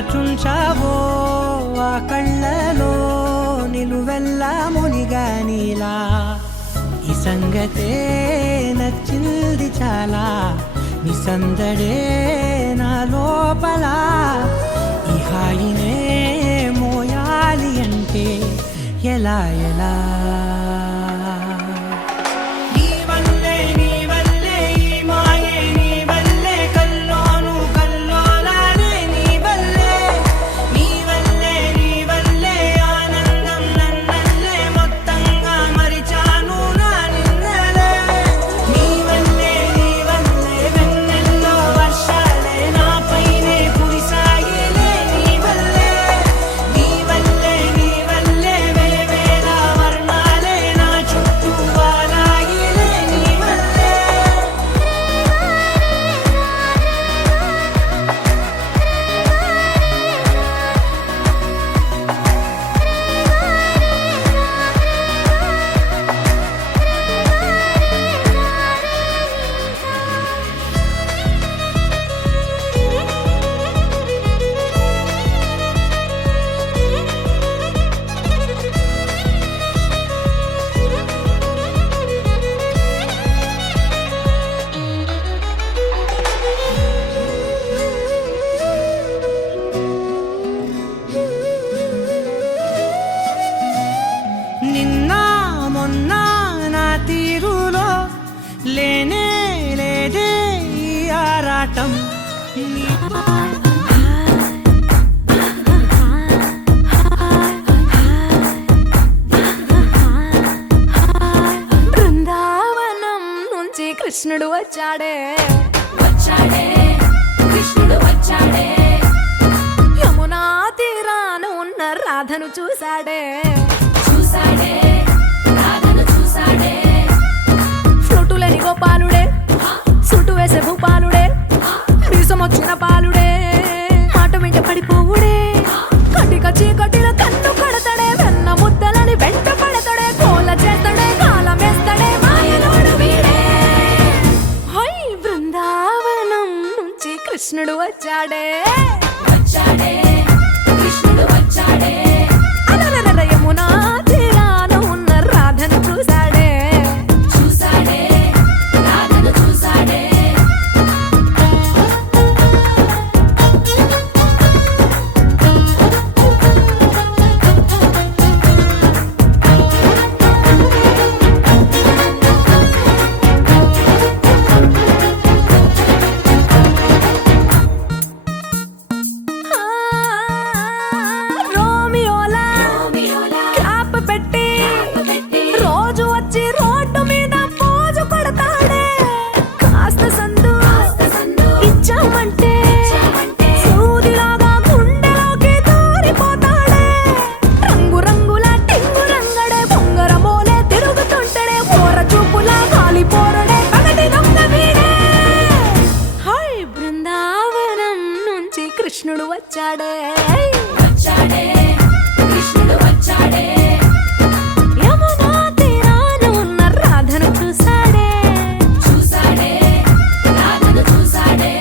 దాచుంచావో ఆ కళ్ళలో నిలువెల్లా మునిగానిలా ఈ సంగతే నచ్చింది చాలా నిసందడే నా లోపల ఈ హాయినే మోయాలి అంటే ఎలా ఎలా లేనే లేదే ఈ ఆరాటం బృందావనం నుంచి కృష్ణుడు వచ్చాడే కృష్ణుడు వచ్చాడే యమునా తీరాన ఉన్న రాధను చూశాడే రాధను చూశాడే ఫ్లూటులేని గోపాలుడే సుట్టు వేసే భూపాలుడే మీసమొచ్చిన పాలుడే మాట వెంట పడిపోవుడే కటిక చీకటిలో కన్ను కడతాడే వెన్న ముద్దలని వెంట పడతాడే కోల చేస్తాడే కాలమేస్తాడే మాయలోడు వీడే హై బృందావనం నుంచి కృష్ణుడు వచ్చాడే కృష్ణుడు వచ్చాడే అలరర యమునా తీరాన ఉన్న రాధను చూశాడే రాధను చూశాడే రోమియోలా క్యాప్ పెట్టి రోజు వచ్చి రోడ్డు మీద పోజు కొడతాడే కాస్త సందు ఇచ్చామంటే సూదిలాగా గుండెలోకి దూరిపోతాడే రంగు రంగుల టింగు రంగడే బొంగరమోలే తిరుగుతుంటాడే ఓర చూపులా కాలిపోరడే పగటి దొంగ వీడే హై బృందావనం నుంచి కృష్ణుడు వచ్చాడే కృష్ణుడు వచ్చాడే యమునా తీరాన ఉన్న రాధను చూశాడే రాధను చూశాడే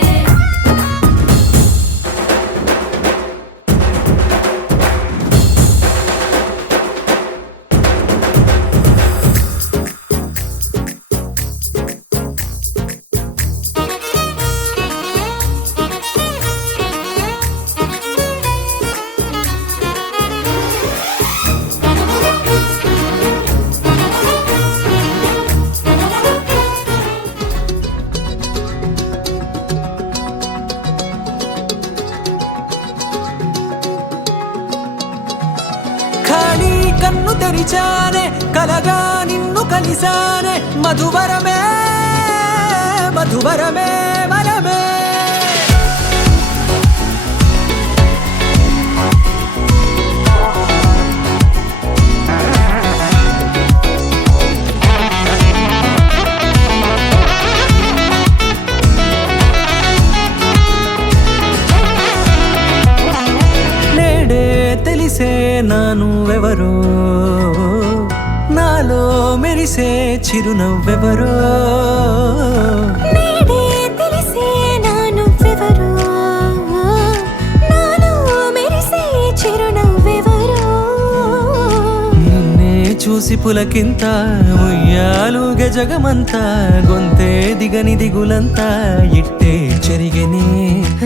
ఖాళీ కన్ను తెరిచానే కలగా నిన్ను కలిసానే మధువరమే మధువరమే వరమే నేడే తెలిసే నా నువ్వెవరో నాలో మెరిసే చిరునవ్వెవరో నేడే తెలిసే నా నువ్వెవరో నాలో చూసి పులకింత ఉయ్యాలుగే జగమంతా గొంతే దిగని దిగులంతా ఇట్టే చెరిగెనే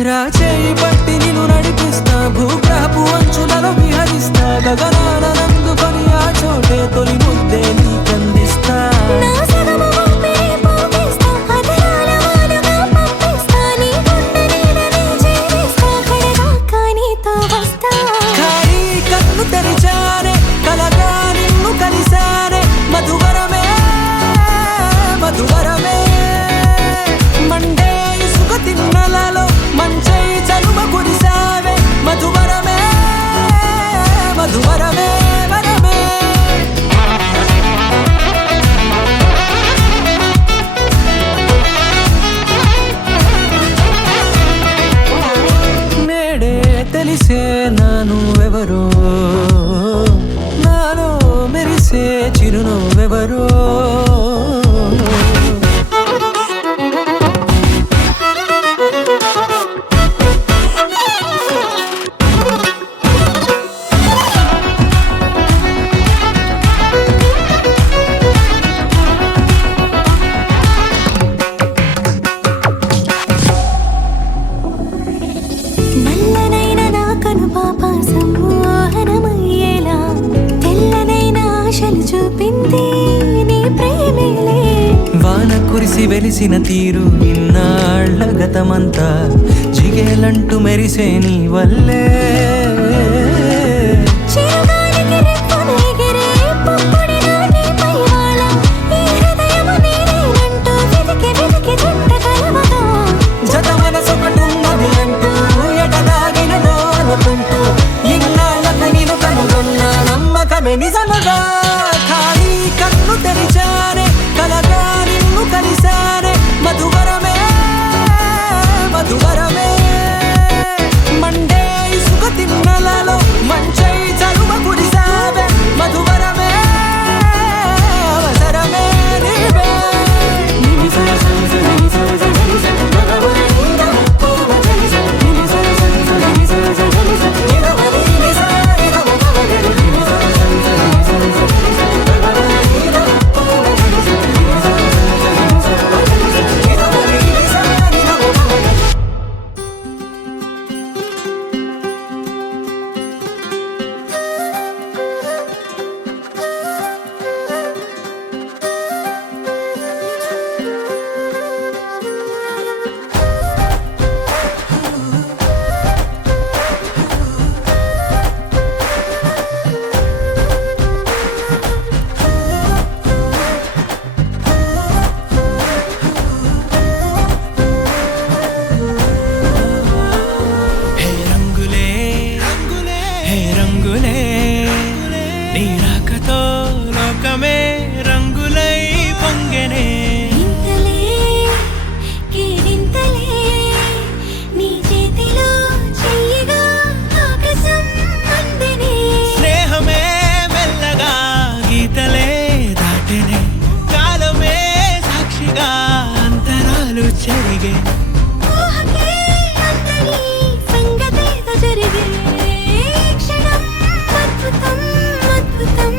రాచేయి పట్టి నిన్ను నడిపిస్తా భూగ్రహపు అంచులలో విహరిస్తా గగనాన నందుకొని ఆ చోటే తొలి ముద్దే నీకందిస్తా నా సగము ఊపిరి పోగిస్తా, అధరాల వాలుగా పంపిస్తా, నీ గుండె నీడనే చేరిస్తా, కడదాకా నీతో వస్తా. ఖాళీ కన్ను తెరిచానే కలగా నిన్ను కలిసానే మధువరమే మధువరమే మండే ఇసుక తిన్నలలో మంచై చలువ కురిసావే మధువరమే మధువరమే వరమే నేడే తెలిసే నాను ఎవరో నాలో మెరిసే చిరునవ్వెవరో నల్లనైన నా కనుపాప సమ్మోహనమయ్యేలా తెల్లనైన ఆశలు చూపింది నీ ప్రేమేలే. వాన కురిసి వెలిసిన తీరు ఇన్నాళ్ళ గతమంతా జిగేలంటూ మెరిసే నీ వల్లే చిరుగాలికి రెప్పన ఎగిరే పుప్పొడిన నీపై వాలా, ఈ హృదయము నీదేనంటూ వెతికి వెతికి జంట కలవగా. జత మనసొకటున్నది అంటూ ఎటదాగినదో అనుకుంటూ ఇన్నాళ్ళకు నేను కనుగొన్న నమ్మకమే నిజముగా ఖాళీ కన్ను తెరిచానే కలగా నిన్ను కలిసానే మధువరమే మధువరమే మండే ఇసుక తిన్నలలో మంచై చలువ కురిసావే మధువరమే అవసరమే నీవే హే రంగులే హే రంగులే నీ రాకతో లోకమే రంగులై పొంగెనే ఇంతలే కేరింతలే నీ చేతిలో చెయ్యగా ఆకాశం అందెనే. స్నేహమే మెల్లగా గీతలే దాటెనే కాలమే సాక్షిగా అంతరాలు చెరిగే ఊహకే అందని సంగతేదో జరిగే క్షణం అద్భుతం అద్భుతం.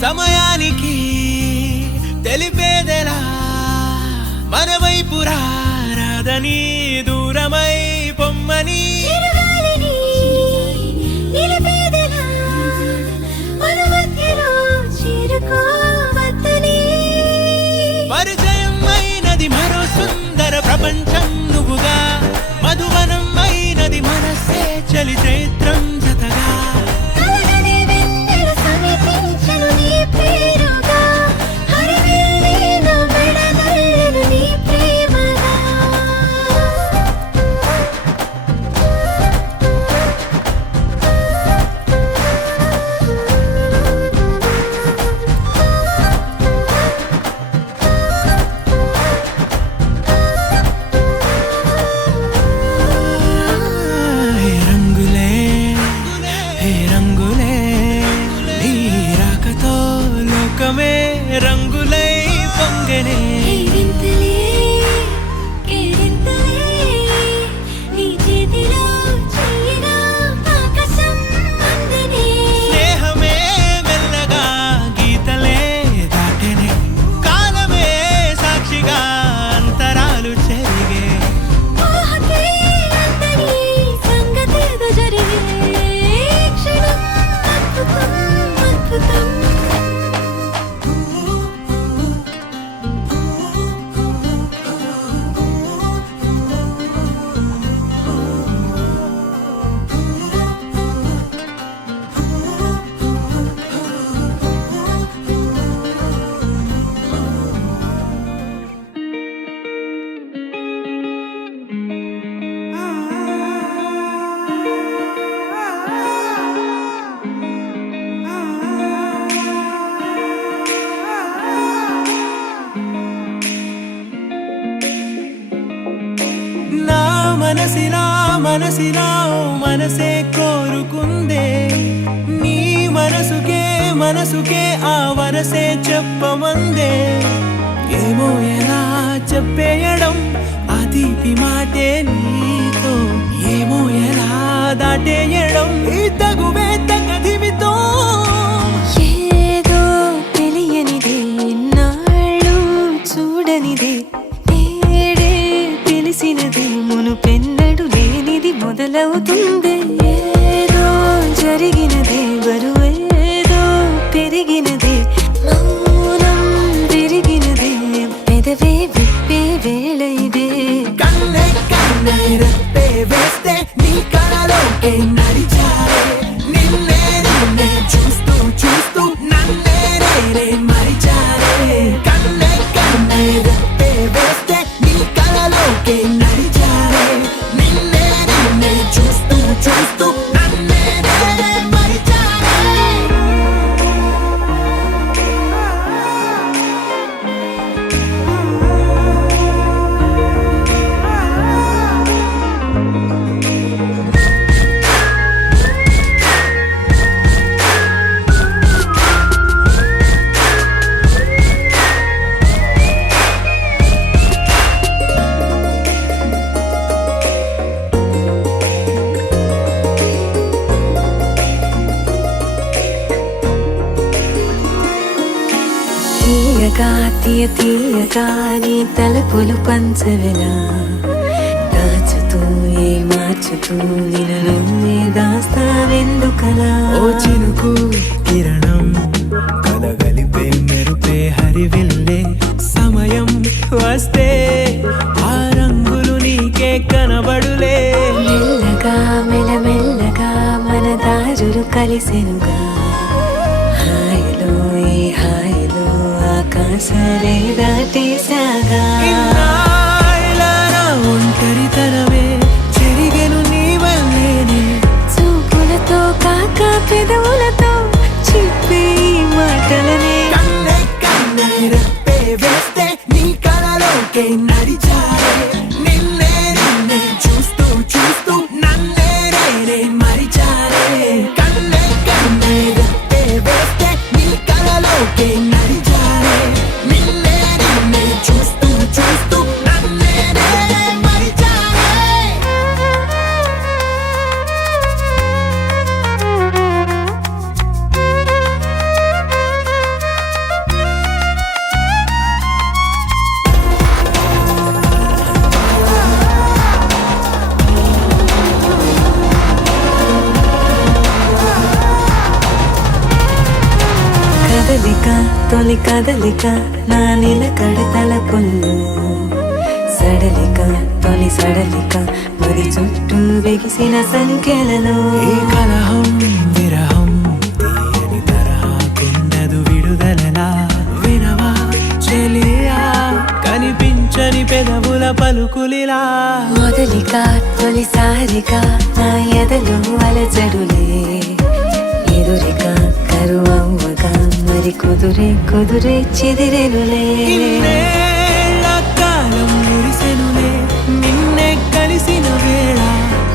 సమయానికి తెలిపేదెలా మన వైపు రాదని దూరమై పొమ్మని చిరుగాలిని నిలిపేదెలా మన మధ్యలో చేరుకోవద్దని. పరిచయం అయినది మరో సుందర ప్రపంచం నువ్వుగా మధువనం అయినది మనసే చలి మనసిలా మనసిలా ఓ మనసే కోరుకుందే నీ మనసుకే ఆ వరసే చెప్పమందే ఏమో ఎలా చెప్పేయడం ఆ తీపి మాటే నీతో ఏమో ఎలా దాటేయడం ఈ తగువే తగదిమితో ఏదో తెలియనిదే నాళ్ళు చూడనిదే నేడే తెలిసినదే మునుపెన్నడు లేనిది మొదలవుతుంది ఏదో జరిగినదే బరువేదో పెరిగినదే మౌనం విరిగినదే పెదవే విప్పే వేళ ఇదే కన్నే కన్నే రెప్పే వేస్తే నీ కళలోకే నడిచారే నిన్నే నిన్నే చూస్తూ చూస్తూ నన్నే నేనే మరిచారే కన్నే కన్నే రెప్పే వేస్తే నీ కళలోకే నడిచారే నిన్నే నిన్నే చూస్తూ చూస్తూ నన్నే నేనే మరిచారే తీయగా తీయగా నీ తలపులు పంచవెలా దాచుతూ ఏ మార్చుతూ నిన్ను నువ్వే దాస్తావెందుకలా ఓ చినుకు కిరణం కలగలిపే మెరుపే హరివిల్లే సమయం వస్తే ఆ రంగులు నీకే కనబడులే మెల్లగా మెల్లమెల్లగా మన దారులు కలిసెనుగా హాయిలో ఈ హాయిలో ఆకాశాలే దాటేసాగా ఇన్నాళ్ళ నా ఒంటరితనమే చెరిగెను నీ వల్లేనే చూపులతో కాక పెదవులతో చెప్పే ఈ మాటలనే కన్నే కన్నే రెప్పే వేస్తే నీ కళలోకే నడిచారే నిన్నే నిన్నే చూస్తూ చూస్తూ నన్నే నేనే మరిచారే కన్నే కన్నే రెప్పే వేస్తే నీ కళలోకే నడిచారే నిన్నే నిన్నే చూస్తూ చూస్తూ నన్నే నేనే మరిచారే కదలిక తొలి కదలిక నా నిలకడ తలపుల్లో సడలిక తొలి సడలిక మరి చుట్టూ బిగిసిన సంఖ్యలలో ఈ కలహం విరహం తీయని తరహాకుండదు విడుదలలా వినవా చెలియా కనిపించని పెదవుల పలుకులిలా మొదలిక తొలిసారిగా నా ఎదలు అలజడులే ఎదురిక కరువవ్వగా మరి కుదురే చెదిరెనులే ఇన్నేళ్ల కాలం మురిసెనులే నిన్నే కలిసిన వేళ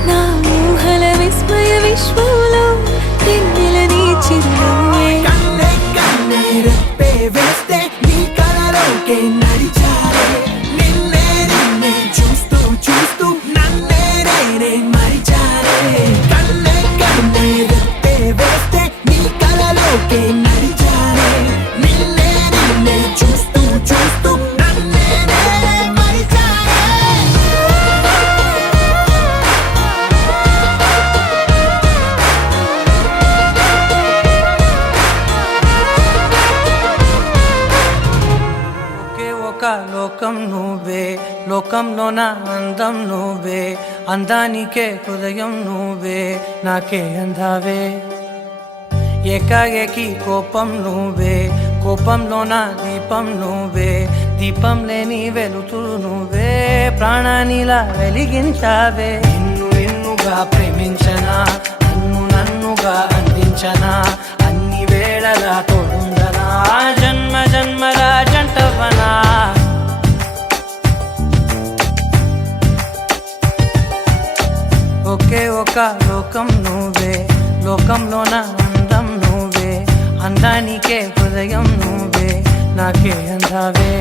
నా ఊహల విస్మయ విశ్వంలో వెన్నెల నీ చిరునవ్వే కన్నే కన్నే రెప్పే వేస్తే నీ కళలోకే నడిచారే నిన్నే నిన్నే చూస్తూ చూస్తూ నన్నే నేనే మరిచారే కన్నే కన్నే రెప్పే వేస్తే నీ కళలోకే నడిచారే నిన్నే నిన్నే చూస్తూ చూస్తూ నన్నే నేనే మరిచారే ఒకే ఒక లోకం నువ్వే లోకంలో నా అందం నువ్వే అందానికే హృదయం నువ్వే నాకే అందావే ఏకాఏకి కోపం నువ్వే కోపంలో నా దీపం నువ్వే దీపం లేని వెలుతురు నువ్వే ప్రాణానిలా వెలిగించావే నిన్నుగా ప్రేమించనా నన్నుగా అందించనా అన్ని వేళలా తోడుందనా జన్మ జన్మల జంటవనా ఒక లోకం నువ్వే, లోకంలోన అందం నువ్వే, అందానికే హృదయం నువ్వే, నాకే అందావే.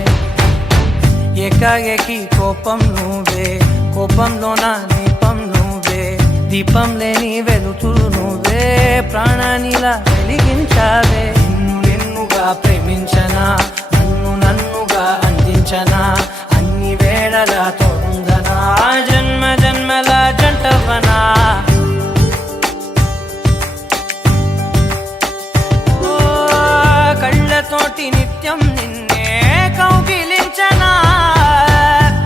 ఏకాఏకి కోపం నువ్వే, కోపంలోన దీపం నువ్వే, దీపం లేని వెలుతురు నువ్వే, ప్రాణానిలా వెలిగించావే. నిన్నుగా ప్రేమించనా, నన్నుగా అందించనా, అన్ని వేళలా తోడుందనా, జన్మ జన్మల జంటవనా. ఓ కళ్ళతోటి నిత్యం నిన్నే కౌగిలించనా,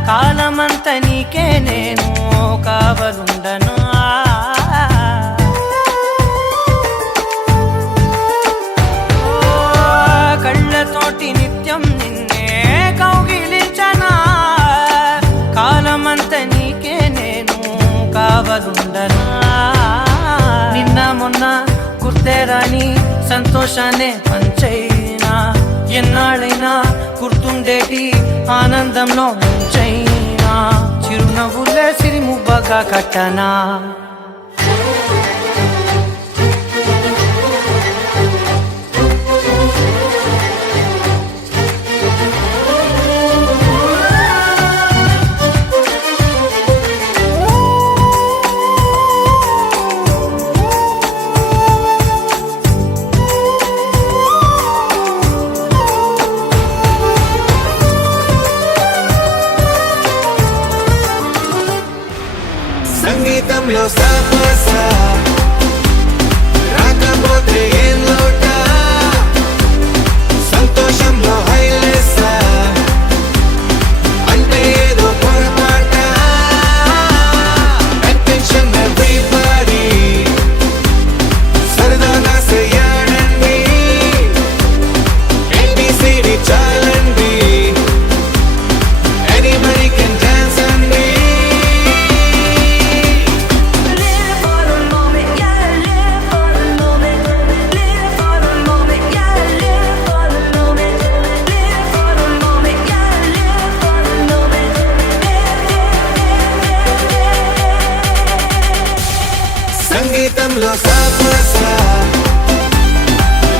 కాలమంత నీకే నేను కావలుండనా. కళ్ళతోటి నిత్యం నిన్నే కౌగిలించనా, కాలమంత నీకే నేను కావలుండనా. నిన్న మొన్న గుర్తేరాని సంతోషాన్ని పంచైనా, ఎన్నాళ్ళైనా గుర్తుండేటి ఆనందంలో ముంచైనా, చిరునవ్వులే సిరిముబ్బగా కట్టనా. సంగీతంలో సాపస రాకపోతే ఏం లోట, సంతోషంలో హైలెస్స అంటే ఏదో పొరపాట. అటెన్షన్ ఎవ్రీబడీ సరదాగా చెయ్యాడండి, ABCD చాలండి, anybody can dance అండి. సంగీతంలో సాపస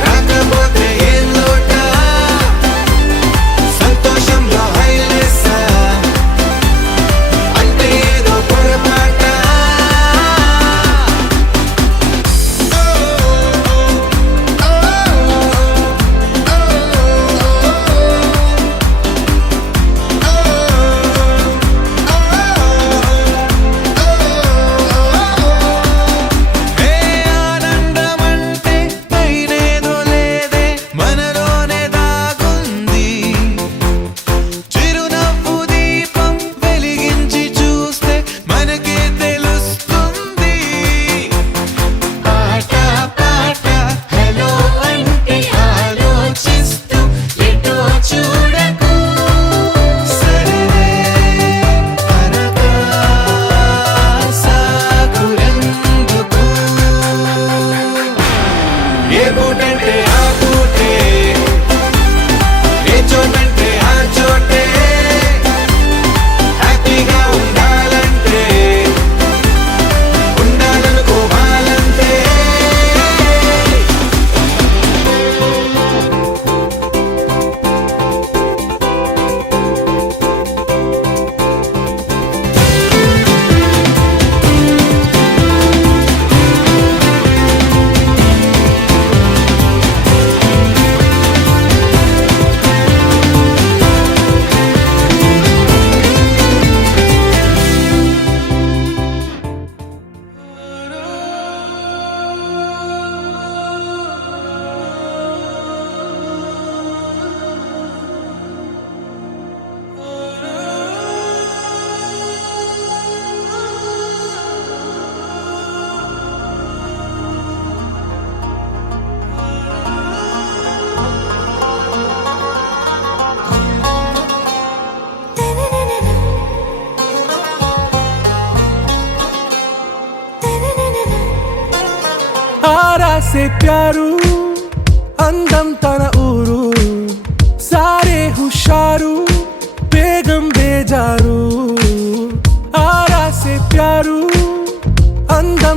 రాకపోతే ఏం లోట, సంతోషంలో హైలెస్స అంటే ఏదో పొరపాట. ఆనందమంటే పైనేదో లేదే, మనలోనే దాగుంది, చిరునవ్వు దీపం వెలిగించి చూస్తే మనకే తెలుస్తుంది. పాట పాట హలో అంటే ఆలోచిస్తూ ఎటో చూడకు, సరే అనగా సాగురెందుకు. ఏ పూటంటే ఆ పూటే, ఏ చోటంటే ఆ చోటే, హ్యాపీగా ఉండాలంటే ఉండాలనుకోవాలంటే. आरा से प्यारू అందం తన ఊరు, సారే హుషారు బేగం బేజారు. ఆరా సే ప్యారు అందం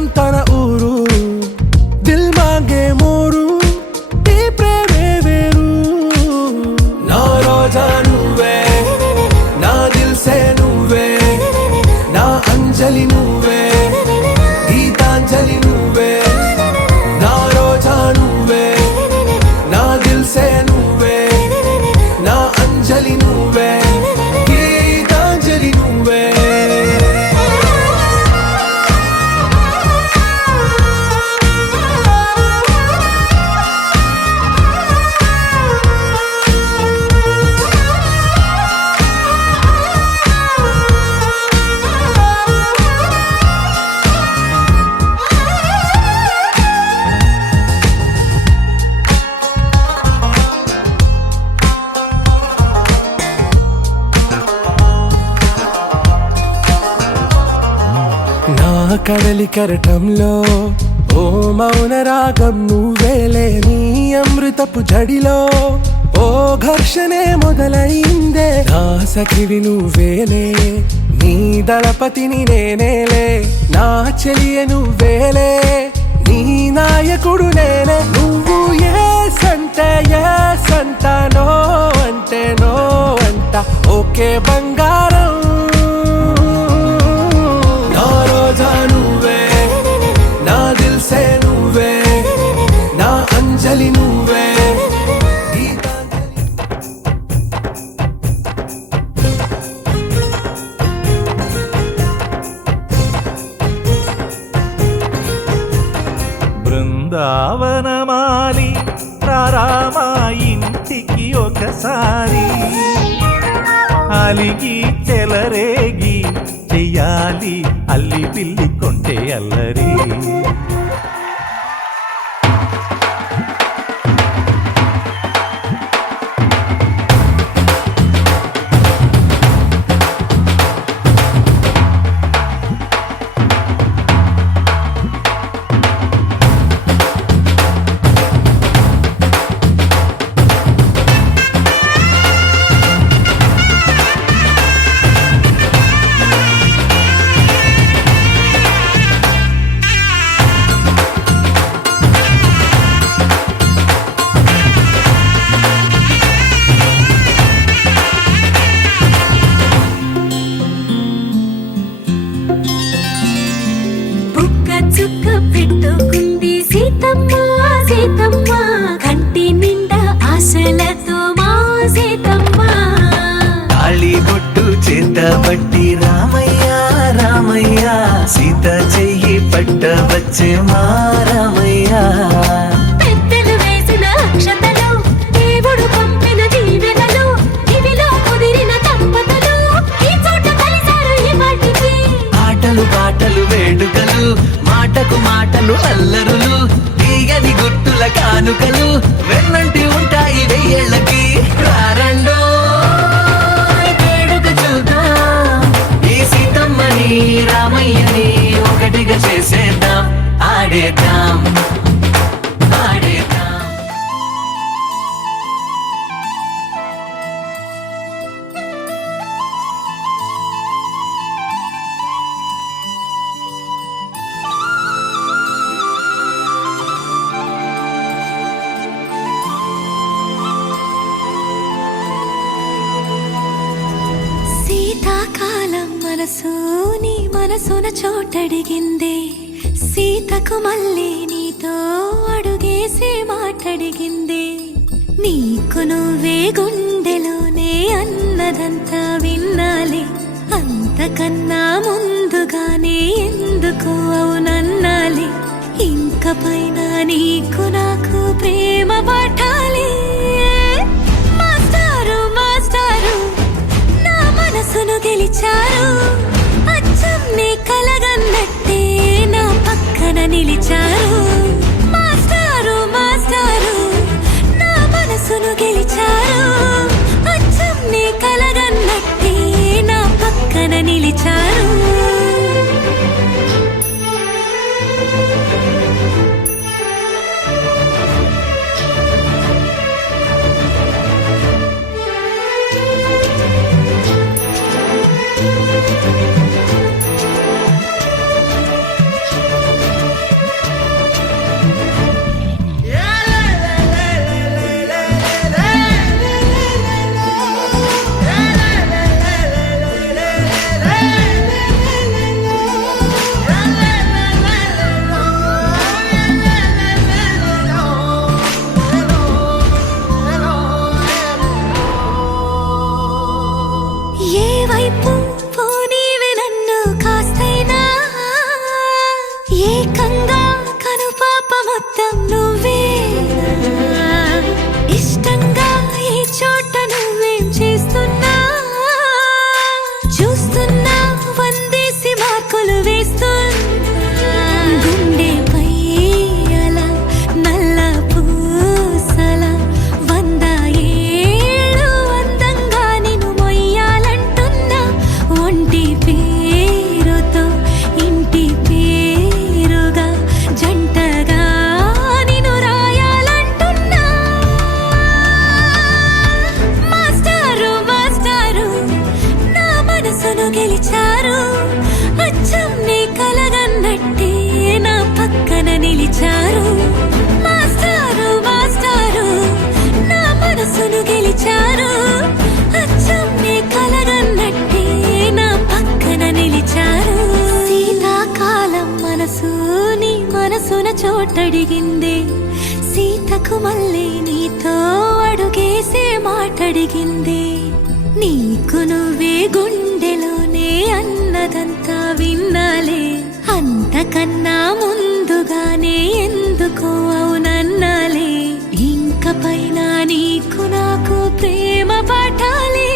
కడలి కెరటంలో ఓ మౌన రాగం నువ్వేలే, నీ అమృతపు జడిలో ఓ ఘర్షణే మొదలైందే. నా సఖివి నువ్వేలే, నీ దళపతిని నేనేలే, నా చెలియ నువ్వేలే, నీ నాయకుడు నేనే. నువ్వు ఏ సంట నో అంటే నో అంట, ఓకే బంగారం. నా రోజా నువ్వే, నా దిల్సే నువ్వే, నా అంజలి నువ్వే. బృందావనమాలి రారామా ఇంటికి ఒకసారి, అలిగి చెలరేగి చెయ్యాలి అల్లి పిల్లి కొంటే అల్లరి. చుక్క పెట్టుకుంది సీతమ్మ సీతమ్మ, కంటి నిండా ఆశలతో మా సీతమ్మ. తాళి బొట్టు చేతబట్టి రామయ్య రామయ్య, సీత చెయ్యి పట్ట వచ్చే మా రామయ్య. పెద్దలు వేసిన అక్షతలు, దేవుడు పంపిన దీవెనలు, ఇవిలో కుదిరిన దంపతులు ఈ చోట కలిసారు ఈ వాటికి. ఆటలు పాటలు వేడుకలు, మాటకు మాటలు అల్లరులు, తీయని గుర్తుల కానుకలు వెన్నంటి ఉంటాయి వెయ్యేళ్ళకి. రారండో వేడుక చూద్దాం, ఈ సీతమ్మని రామయ్యని ఒకటిగా చేసేద్దాం, ఆడేద్దాం ఆడేద్దాం. శీతాకాలం మనసు నీ మనసున చోటడిగింది, సీతకు మళ్ళీ నీతో అడుగేసి మాటడిగింది. నీకు నువ్వే గుండెలోనే అన్నదంతా విన్నాలి, అంతకన్నా ముందుగానే ఎందుకు అవునన్నాలి. ఇంక పైన నీకు నాకు ప్రేమ పట్టాలి. మాస్టారు మాస్టారు నా మనసును గెలిచారు, అచ్చం నీ కలగన్నట్టే నా పక్కన నిలిచారు. మాస్టారు మాస్టారు నా మనసును గెలిచారు, అచ్చం నీ కలగన్నట్టే నా పక్కన నిలిచారు. ఏ వైపు పోనీ పిలిచారు అచ్చం నీ కలగన్నట్టే నా పక్కన నిలిచారు మాస్టారు మాస్టారు నా మనసును గెలిచారు అచ్చం నీ కలగన్నట్టే నా పక్కన నిలిచారు శీతాకాలం మనసు నీ మనసున చోటడిగింది సీతకు మళ్ళీ నీతో అడుగేసే మాటడిగింది నీకు నువ్వే గుండెలోనే అన్నదంతా విన్నాలే అంతకన్నా ముందుగానే ఎందుకో అవునన్నాలే ఇంక పైన నీకు నాకు ప్రేమ పాఠాలే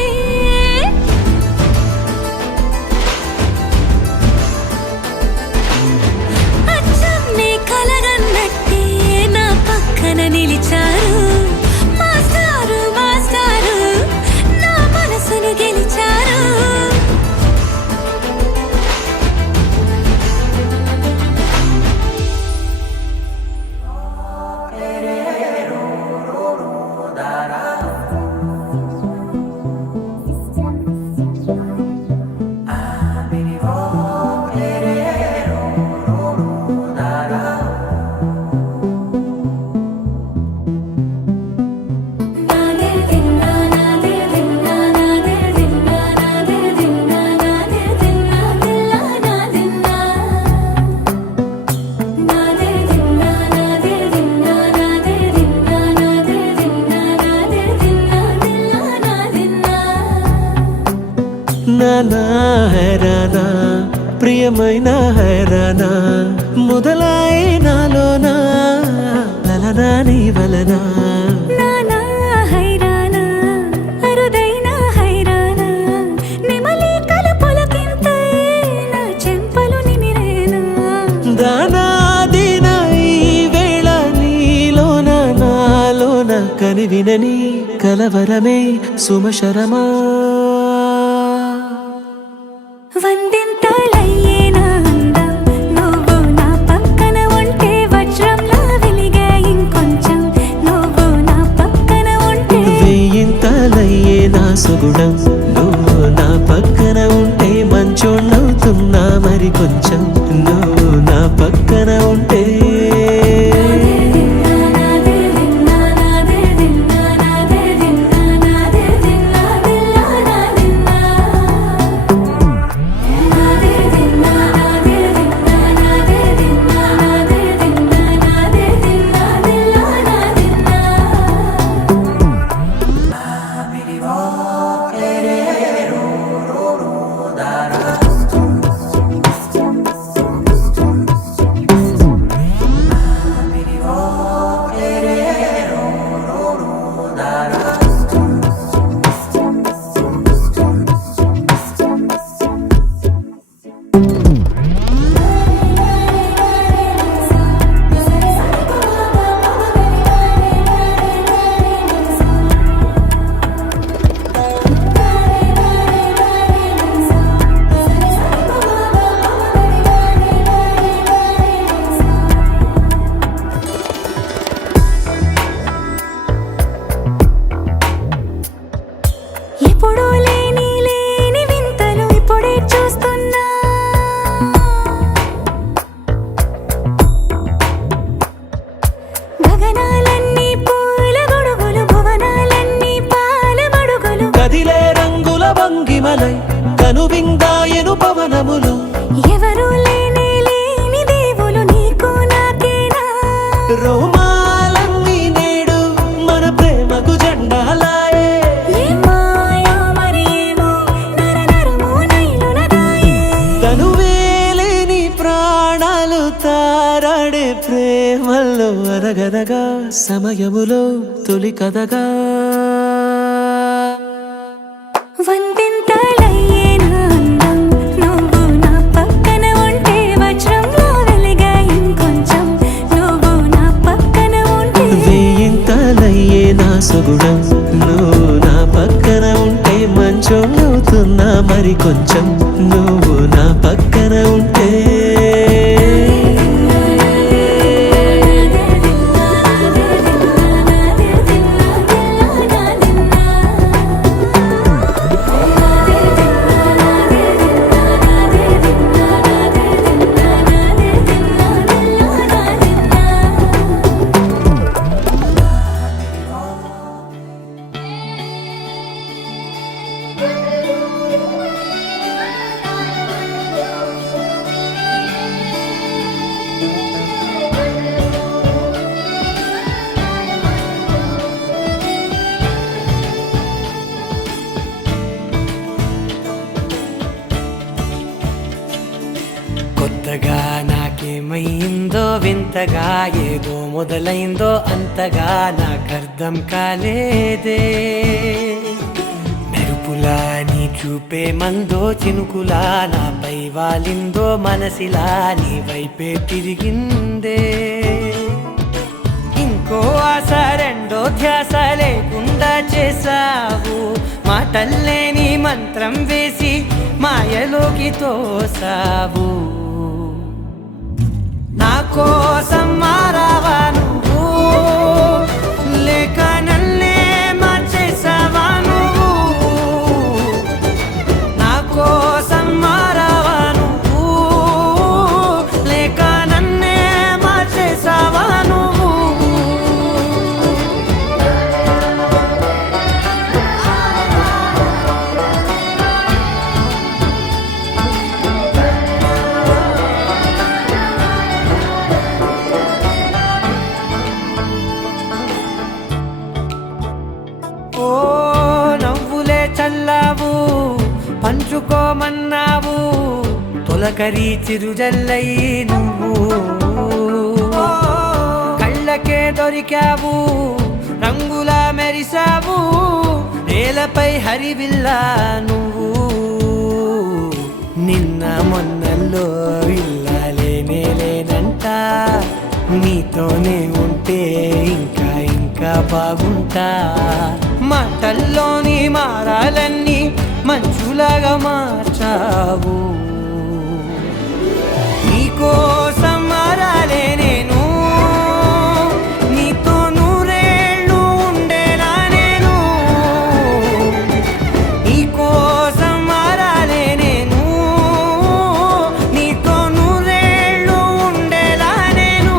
అచ్చం నీ కలగన్నట్టే నా పక్కన నిలిచారు మాస్టారు మాస్టారు నా మనసును గెలిచారు నానా హైరానా ప్రియమైన హైరానా మొదలాయి నాలోనా లలనా నీ వలనా నానా హైరానా అరుదైన హైరానా నెమలి కలుపులకింతై నా చెంపలు నిమిరేనా దానాదిన ఈ వేళ నీలోన నాలోన కనివినని కలవరమే సుమశరమా వందింతలయ్యే నా అందం నువ్వు నా పక్కన ఉంటే వజ్రంలా వెలిగే ఇంకొంచెం నువ్వు నా పక్కన ఉంటే వేయింతలయ్యే నా సుగుణం నువ్వు నా పక్కన ఉంటే మంచోణ్ణవుతున్నా మరి కొంచెం నువ్వు నా పక్కన ఉంటే ఎప్పుడూ లేని లేని వింతలు ఇప్పుడే చూస్తున్నా గగనాలన్నీ పూల గొడుగులు భువనాలన్నీ పాల మడుగులు కదిలే రంగుల భంగిమలై కనువిందాయను పవనములు ఎవరు లేని లేని దేవులు నీకు నాకేనా రోమాలన్నీ నేడు మన ప్రేమకు జెండాలాయే ఏ మాయో మరేమో నరనరమో నైలునదాయే తనువేలేని ప్రాణాలు తారాడే ప్రేమల్లో అనగనగా సమయములో తొలి కథగా వందింతలయ్యే నా అందం నువ్వు నా పక్కన ఉంటే వజ్రంలా వెలిగే ఇంకొంచెం నువ్వు నా పక్కన ఉంటే వేయింతలయ్యే నా సుగుణం నువ్వు నా పక్కన ఉంటే మంచోణ్ణవుతున్నా మరి కొంచెం నువ్వు నా పక్కన ఉంటే కొత్తగా నాకేమైందో వింతగా ఏదో మొదలైందో అంతగా నాకర్థం కాలేదే మెరుపులా నీ చూపే మందో చినుకులా నాపై వాలిందో మనసిలా నీ వైపే తిరిగిందే ఇంకో ఆశ రెండో ధ్యాస లేకుండా చేసావు మాటల్లే నీ మంత్రం వేసి మాయలోకి తోసావు నా కోసం మారావా నువ్వు లేక నన్నే మార్చేసావా నువ్వు నా కోసం మారావా నువ్వు లేక నన్నే మార్చేసావా నువ్వు ఓ నవ్వులే చల్లావు పంచుకోమన్నావు తొలకరి చిరుజల్లై నువ్వు కళ్ళకే దొరికావు రంగులా మెరిసావు నేలపై హరివిల్లా నువ్వు నిన్న మొన్నల్లో ఇల్లాలేనే లేనంట నీతోనే ఉంటే ఇంకా ఇంకా బాగుంటా మాటల్లోని మారాలన్నీ మంచులాగా మార్చావు నీకోసం మారాలే నేను నీతో నూరేళ్ళు ఉండేలా నేను నీకోసం మారాలే నేను నీతో నూరేళ్ళు ఉండేలా నేను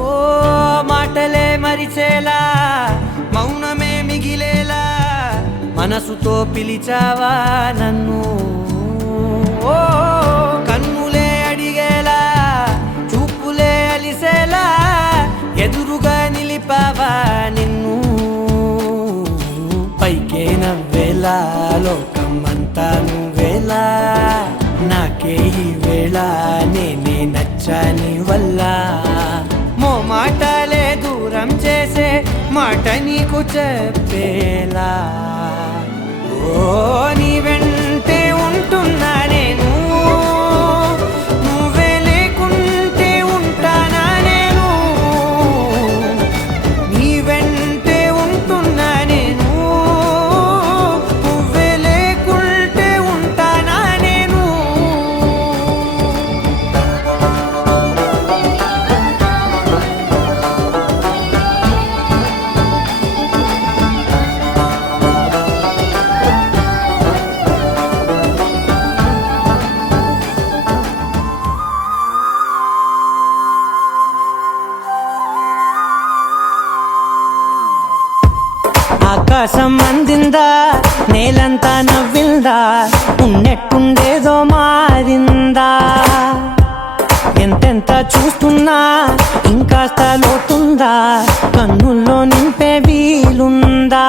ఓ మాటలే మరిచేలా మౌనమే మిగిలేలా మనసుతో పిలిచావా నన్ను ఓ కన్నులే అడిగేలా చూపులే అలిసేలా ఎదురుగా నిలిపావా నిన్ను పైకే నవ్వేలా లోకం అంతా నువ్వేలా నాకే ఈ వేళ నేనే నచ్చని వల్ల మో మాటలే దూరం చేసే మాట నీకు చెప్పేలా ఓ నీ వెంటే ఉంటున్నా నేను నువ్వే లేకుంటే ఉంటానా నేను నీ వెంటే ఉంటున్నా నేను నువ్వే లేకుంటే ఉంటానా నేను ఆకాశం అందిందా నేలంతా నవ్విందా ఉన్నట్టుండేదో మారిందా ఎంతెంత చూస్తున్నా ఇంకాస్త లోతుందా కన్నుల్లో నింపే వీలుందా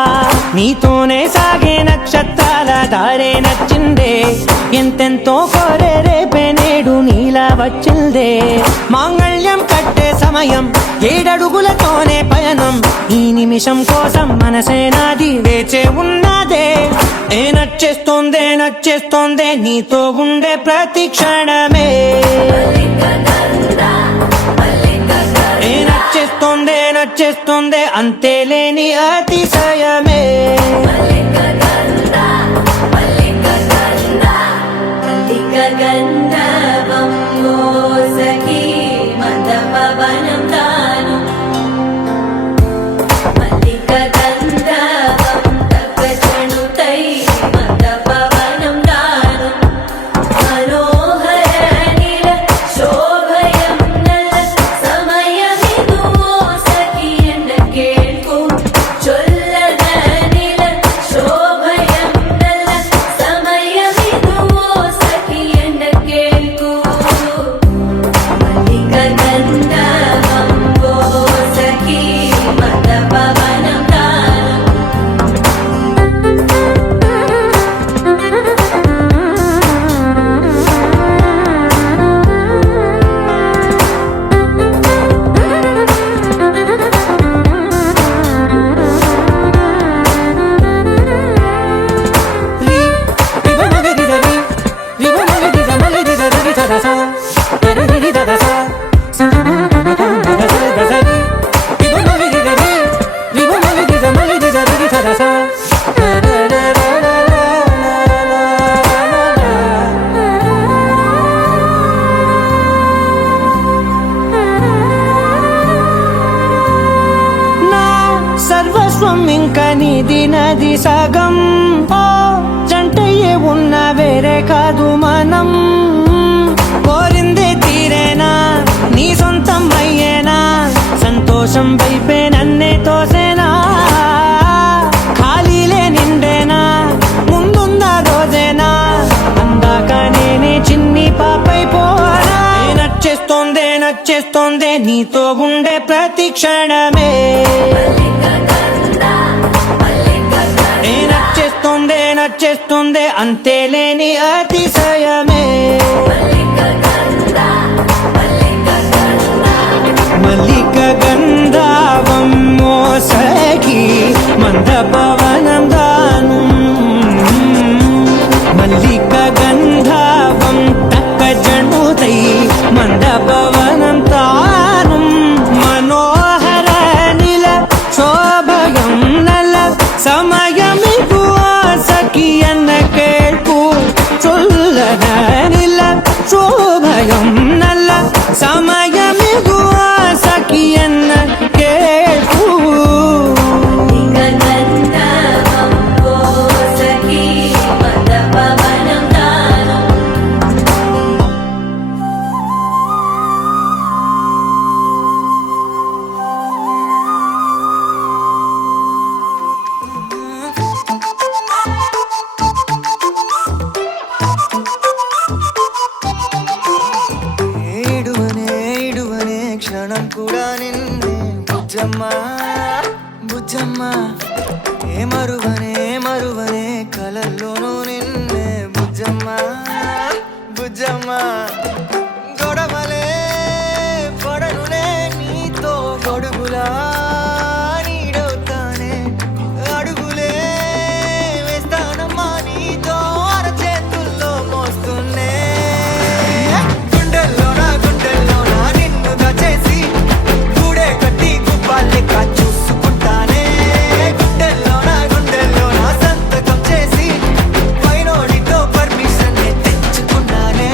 నీతోనే సాగే నక్షత్రాల దారే నచ్చిందే ఎంతెంతో కోరే రేపే నేడు నీలా వచ్చిందే మాంగళ్యం కట్టే సమయం 7 అడుగులతోనే పయనం ఈ నిమిషం కోసం మనసే నాది వేచే ఉన్నదే ఏ నచ్చేస్తోందే నచ్చేస్తోందే నీతో ఉండే ప్రతి క్షణమే ఏ నచ్చేస్తోందే నచ్చేస్తోందే అంతేలేని అతిశయమే గంధర్వం మోసకి మందపవనం తాను మల్లిక గంధర్వం తగ్గచణుతై మందపవనం తాను మనోహర నిల నా సర్వస్వం ఇంకా నీది నది సగం ఓ జంటయ్యే ఉన్న వేరే కాదు మనం కోరిందే తీరేనా నీ సొంతం అయ్యేనా సంతోషం వైపే నన్నే తోసేనా ఖాళీలే నిండేనా ముందుందా రోజేనా అందాక నేనే చిన్ని పాపైపోనా నచ్చేస్తోందే నీతో ఉండే ప్రతి క్షణమే నచ్చేస్తోందే అంతేలేని అతిశయమే మల్లిక గంధావం మోసగి మంద పవనం దాను మల్లిక గంధావం తక్క జణుతై మంద పవనం తాను మనోహర నిల శోభయం నల సమయమిగు సఖియన్న కేൾపు చొల్లన నిల శోభయం నల్ల సమయమిగు సఖియన్న కేൾపు ఏడువనే క్షణం కూడా నిన్నే బుజ్జమ్మ ఏ మరువనే కలల్లోనూ నిన్నే బుజ్జమ్మ గొడవలే పడనులే నీతో గొడుగులా నీడవుతానే అడుగులే వేస్తానమ్మా నీతో అరచేతుల్లో మోస్తున్నే గుండెల్లోనా నిన్ను దాచేసి గూడే కట్టి గుప్పాలెక్క చూసుకుంటానే గుండెల్లోనా సంతకం చేసి పైనోడితో పర్మిషన్ తెచ్చుకున్నానే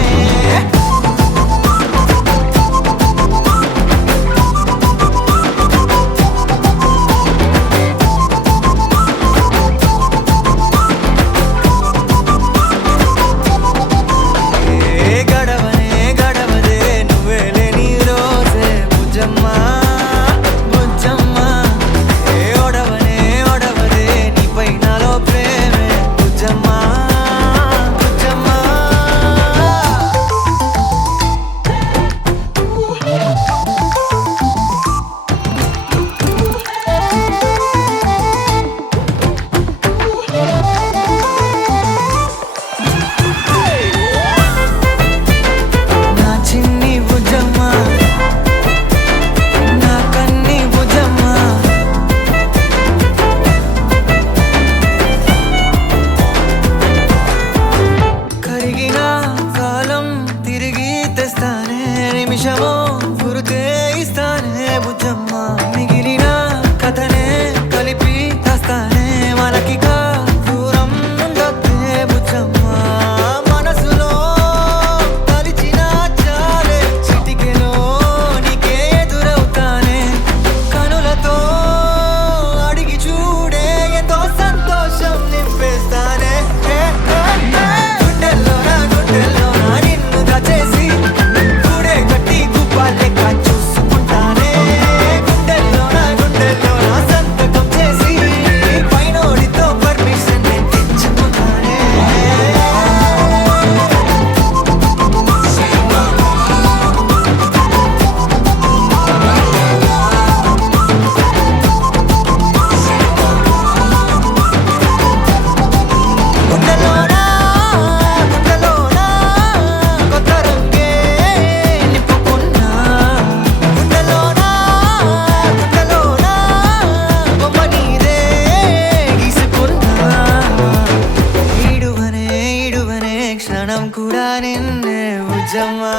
నిన్నే భుజమా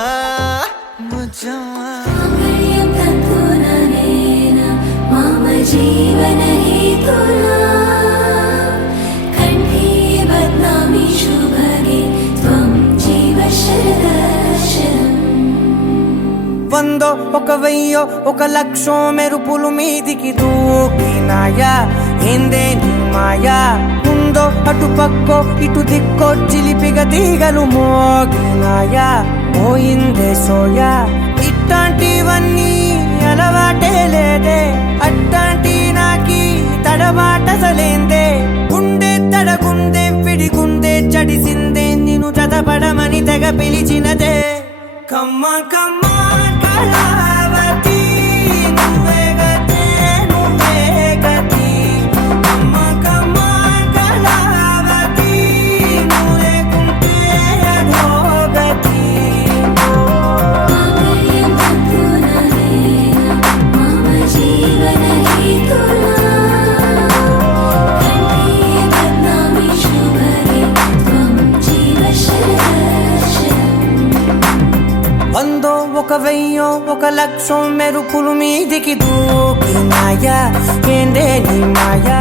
భుజమా మాంగళ్యం తంతుననేన మమ జీవన హేతునా కంఠే బధ్నామి శుభగే త్వం జీవ శరదర్శనం. వందో ఒక వెయ్యో ఒక లక్షో మెరుపులు మీదికి దూకినాయా ఏందే నీ మాయా ఉందో అటు పక్కో ఇటు దిక్కో చిలిపిగ తీగలు మోగినాయా పోయిందే సోయా ఇట్లాంటివన్నీ అలవాటే లేదే అట్లాంటి నాకి తడబాటసలేందే గుండె తడగుందే విడిగుందే చడిసిందే నిన్ను చదపడమని తెగ పిలిచినదే కమ్మ కమ్మ కళావతి నువ్వే గతే నువ్వే గతి కమ్మ కమ్మ కళావతి నువ్వు లేకుంటే అధోగతి. మాంగళ్యం తంతుననేన మమ జీవన హేతునా కంఠే బధ్నామి శుభగే త్వం జీవ శరదర్శనం. వందో ఒక వెయ్యో ఒక లక్షో మెరుపులు మీదికి దూకినాయా ఏందే నీ మాయా.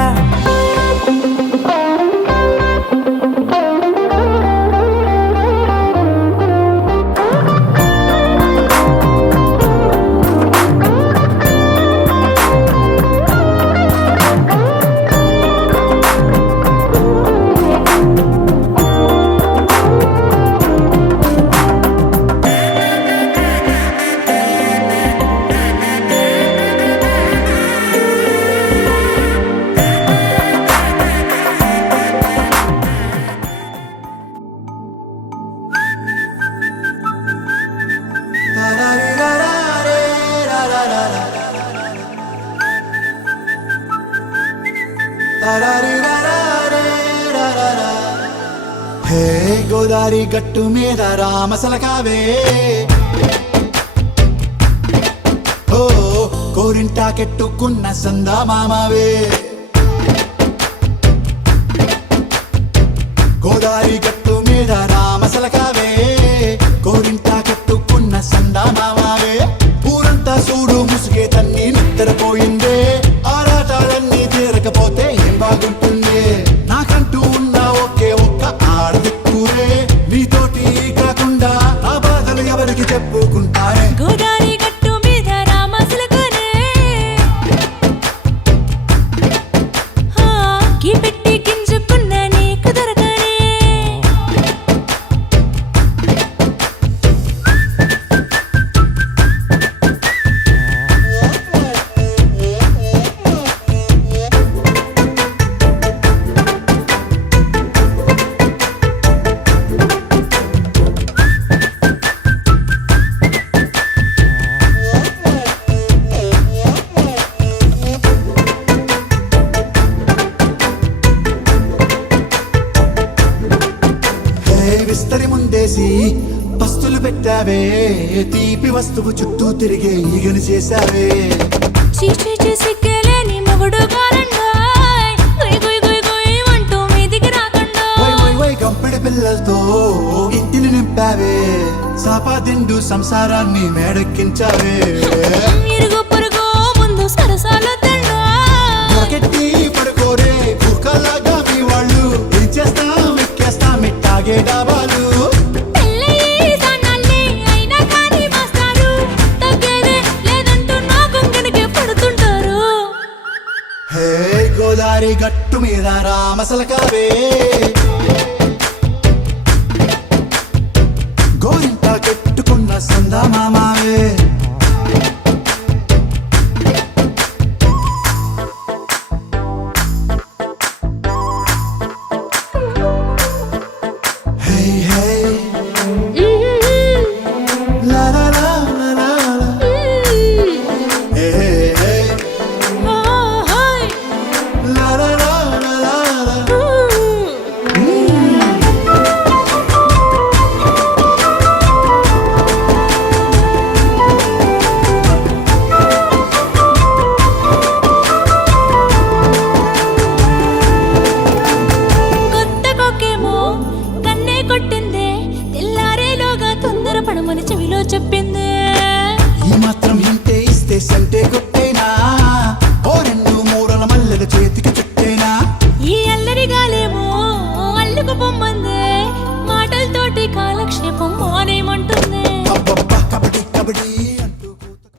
హే గోదారి గట్టు మీద రామసలకావే ఓ కోరింటా కెట్టుకున్న సందా మామావే గోదారి గట్టు మీద రామసలకావే కోరింటా కెట్టుకున్న సందా మామావే ఊరంతా చూడు ముసుగే తన్ని నిద్రపోయిందే ఆరాటాలన్నీ తీరకపోతే ఏం బాగుంటుందే నాకంటూ ఉన్న ఒకే ఒక్క ఆడదిక్కురే నీతోటి కాకుండా నా బాధలు ఎవరికి చెప్పుకుంటారే గోదారి గట్టు మీద రామసలకనే కీ పెట్టి గింజుకున్న నీకు దొరకనే. విస్తరి ముందేసి పస్తులు పెట్టావే తీపి వస్తువు చుట్టూ తిరిగే ఈగను చేశావే చీచీ చేసి కేలేని మొగుడు గారండాయ్ గుయ్ గుయ్ గుయ్ గుయ్ అంటూ మీదికి రాకుండా వై వై వై గంపెడి పిల్లలతో ఇంటిని నింపావే సాపాదిండు సంసారాన్ని మేడెక్కించావే ఇరుగు పొరుగు ముందు సరసాల తండా దొరకెట్టి పడుకోరే కుక్కలాగా మీ వాళ్ళు ఏం చేస్తాం ఎక్కేస్తాం ఇట్టాగే డాబాలు పెళ్ళయి సన్నాల్ని అయినా కానీ మాస్తారు తగ్గేదే లేదంటూ నా కొంగడికే పడుతుంటారు. హే గోదారి గట్టు మీద రామసలకావే గోరింట కెట్టుకున్న సందా మామావే హే హే లా లా లా లా లా లా. హే హే ఓ హోయ్ లా లా లా లా లా లా. చెప్పింది